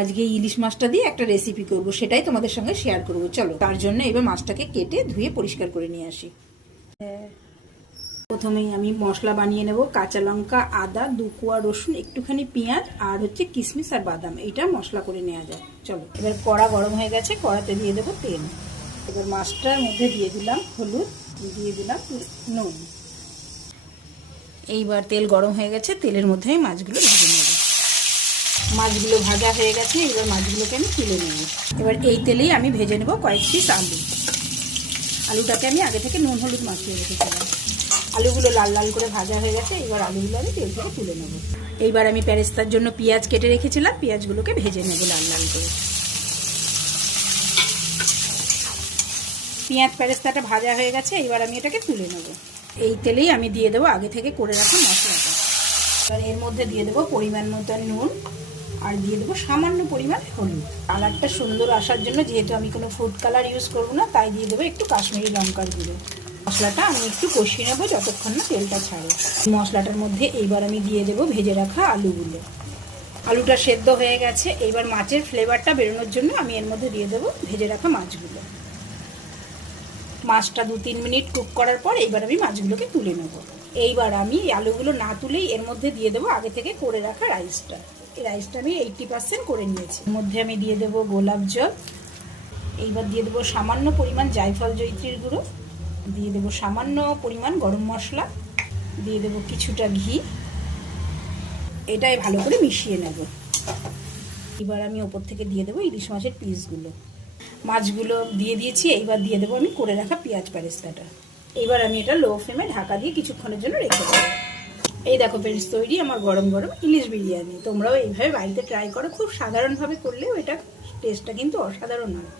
আজকে ইলিশ মাছটা দিয়ে একটা রেসিপি করব, সেটাই তোমাদের সঙ্গে শেয়ার করব। চলো তার জন্য এবার মাছটাকে কেটে ধুয়ে পরিষ্কার করে নিয়ে আসি। প্রথমেই আমি মশলা বানিয়ে নেব। কাঁচা লঙ্কা, আদা, 2 কোয়া রসুন, একটুখানি পেঁয়াজ আর হচ্ছে কিশমিশ আর বাদাম, এটা মশলা করে নেওয়া যায়। চলো এবার কড়া গরম হয়ে গেছে, কড়াতে দিয়ে দেবো তেল। এবার মাছটার মধ্যে দিয়ে দিলাম হলুদ, দিয়ে দিলাম নুন। এইবার তেল গরম হয়ে গেছে, তেলের মধ্যে আমি মাছগুলো ভেজে নেব। মাছগুলো ভাজা হয়ে গেছে, এবার মাছগুলোকে আমি তুলে নেব। এবার এই তেলেই আমি ভেজে নেব কয়েক পিস আলু। আলুটাকে আমি আগে থেকে নুন হলুদ মাখিয়ে রেখেছিলাম। আলুগুলো লাল লাল করে ভাজা হয়ে গেছে, এবার আলুগুলো আমি তেল থেকে তুলে নেব। এইবার আমি পেরেস্তার জন্য পেঁয়াজ কেটে রেখেছিলাম, পেঁয়াজগুলোকে ভেজে নেব লাল লাল করে। পেঁয়াজ পেরেস্তাটা ভাজা হয়ে গেছে, এবার আমি এটাকে তুলে নেব। এই তেলেই আমি দিয়ে দেবো আগে থেকে করে রাখা মশলাটা। এবার এর মধ্যে দিয়ে দেবো পরিমাণ মতো নুন আর দিয়ে দেবো সামান্য পরিমাণ হলুদ। কালারটা সুন্দর আসার জন্য, যেহেতু আমি কোনো ফুড কালার ইউজ করবো না, তাই দিয়ে দেবো একটু কাশ্মীরি লঙ্কার গুঁড়ো। মশলাটা আমি একটু কষিয়ে নেবো যতক্ষণ না তেলটা ছাড়ে। মশলাটার মধ্যে এইবার আমি দিয়ে দেবো ভেজে রাখা আলুগুলো। আলুটা সেদ্ধ হয়ে গেছে, এইবার মাছের ফ্লেভারটা বেরোনোর জন্য আমি এর মধ্যে দিয়ে দেবো ভেজে রাখা মাছগুলো। মাছটা 2-3 মিনিট কুক করার পর এইবার আমি মাছগুলোকে তুলে নেব। এইবার আমি আলুগুলো না তুলেই এর মধ্যে দিয়ে দেবো আগে থেকে করে রাখা রাইসটা। এই রাইসটা আমি 80% করে নিয়েছি। এর মধ্যে আমি দিয়ে দেবো গোলাপ জল। এইবার দিয়ে দেবো সামান্য পরিমাণ জায়ফল জয়িত্রীর গুঁড়ো, দিয়ে দেবো সামান্য পরিমাণ গরম মশলা, দিয়ে দেবো কিছুটা ঘি। এটাই ভালো করে মিশিয়ে নেব। এবার আমি ওপর থেকে দিয়ে দেবো ইলিশ মাছের পিসগুলো। মাছগুলো দিয়ে দিয়েছি, এইবার দিয়ে দেবো আমি করে রাখা পেঁয়াজ পেরেস্তাটা। এইবার আমি এটা লো ফ্লেমে ঢাকা দিয়ে কিছুক্ষণের জন্য রেখে দেবো। এই দেখো ফ্রেন্ডস, তৈরি আমার গরম গরম ইলিশ বিরিয়ানি। তোমরাও এইভাবে বাড়িতে ট্রাই করো। খুব সাধারণভাবে করলেও এটা টেস্টটা কিন্তু অসাধারণ হয়।